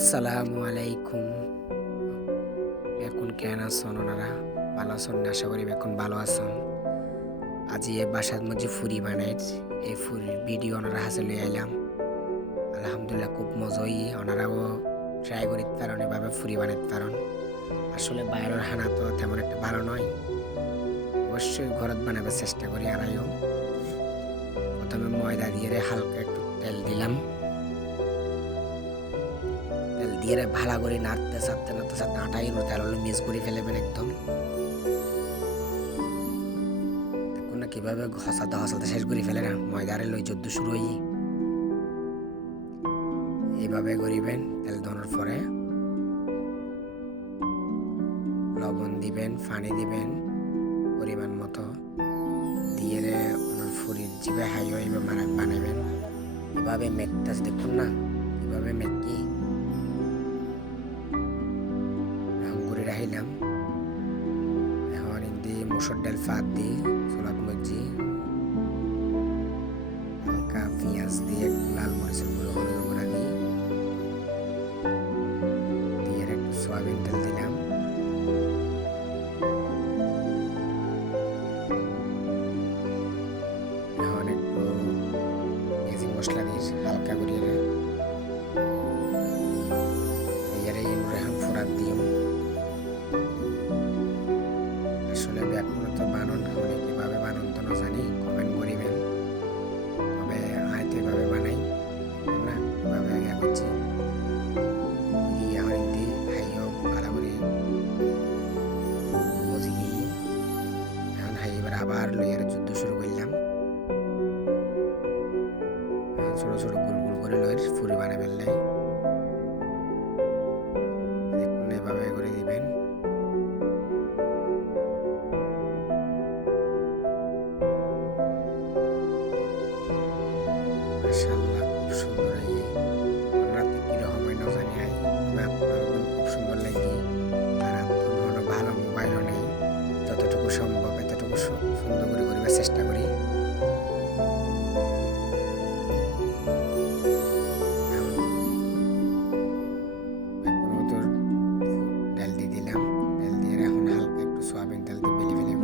আসসালামু আলাইকুম। এখন কেন আছেন ওনারা? ভালো আছেন না? আশা করি এখন ভালো আছেন। আজি এই বাসার মধ্যে ফুরি বানাই, এই ফুরির ভিডিও ওনারা হাসে লই আইলাম। আলহামদুলিল্লাহ খুব মজা হই। ওনারাও ট্রাই করিতে পারেন, এভাবে ফুরি বানাইতে পারেন। আসলে বাইরের খানা তো তেমন একটা ভালো নয়, অবশ্যই ঘরত বানাবার চেষ্টা করি। আড়াইও প্রথমে ময়দা দিয়ে হালকা একটু তেল দিলাম, তেল দিয়ে ভালো করে নাড়তে চাড়তে আটাই তেল হলে মিক্স করে ফেলেবেন একদম। দেখুন না কিভাবে হসাতে শেষ করে ফেলে না, ময়দারে লই যুদ্ধ শুরু হই। এইভাবে করিবেন। তেল ধরার পরে লবণ দিবেন, পানি দিবেন পরিমাণ মতো দিয়ে ওনার ফুরির জিভে হাই হইবে বানাবেন। এভাবে মেঘটা দেখুন না কিভাবে মেঘকি এখন করে রাখিলাম। এখন দিয়ে মুসুর ডাল ফাত দিই, চোলাত মজি হালকা পেঁয়াজ দিয়ে লাল মরিচের গুঁড়ো হলুদ গুঁড়া দিই, দিয়ে একটু সয়াবিন তেল দিলাম। এখন একটু ম্যাজিক মশলা দিই হালকা করিয়ে এখন ফোড়াত দিই। আসলে ব্যাকুণ তো বানন হলে কিভাবে বানন তো না জানি, কমেন্ট করিবেন। তবে হয়তো এভাবে বানাই না, এভাবে করছি এখন একটি হাইও ভালো করে বুঝি গিয়ে এখন হাই এবার আবার লইয়ার যুদ্ধ শুরু করলাম। ছোট ছোট গোল গোল করে লইয়ের ফুরি বানাবেন লাই দেখুন এভাবে করে দিবেন। মাশাআল্লাহ খুব সুন্দর এই রাতে কিরকম হয় না জানি আই, তবে আপনার খুব সুন্দর লাগে। আর আপনার ভালো মোবাইলও নেই, যতটুকু সম্ভব এতটুকু সুন্দর করে করিবার চেষ্টা করি। ডাল দিয়ে দিলাম, ডাল দিয়ে এখন হালকা একটু সয়াবিন তেল দিয়ে বেলে ফেলে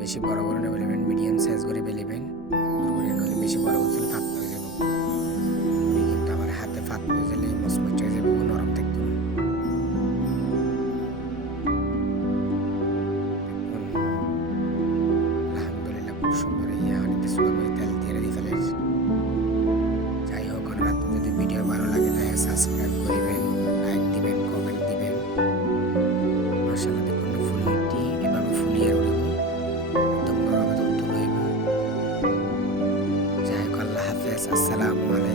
বেশি বড় বড় না বেলেবেন, মিডিয়াম সাইজ করে বেলেবেন। নইলে বেশি বড় হচ্ছে ফাট হয়ে যাবে, কিন্তু আমার হাতে ফাট হয়ে গেলে মচমচ হয়ে যাবে, নরম থাকবে। আলহামদুলিল্লাহ খুব সুন্দর এই হানিতে সুন্দর তেল দিয়ে দিয়ে ফেলে। যাই হোক, আপনার যদি ভিডিও ভালো লাগে তাহলে সাবস্ক্রাইব করিবেন, লাইক দিবেন, কমেন্ট দিবেন। মাশাআল্লাহ দেখুন ফুলটি এভাবে ফুলিয়ে উঠব, একদম নরম একদম তুলে। যাই হোক, আল্লাহ হাফেজ, আসসালামু আলাইকুম।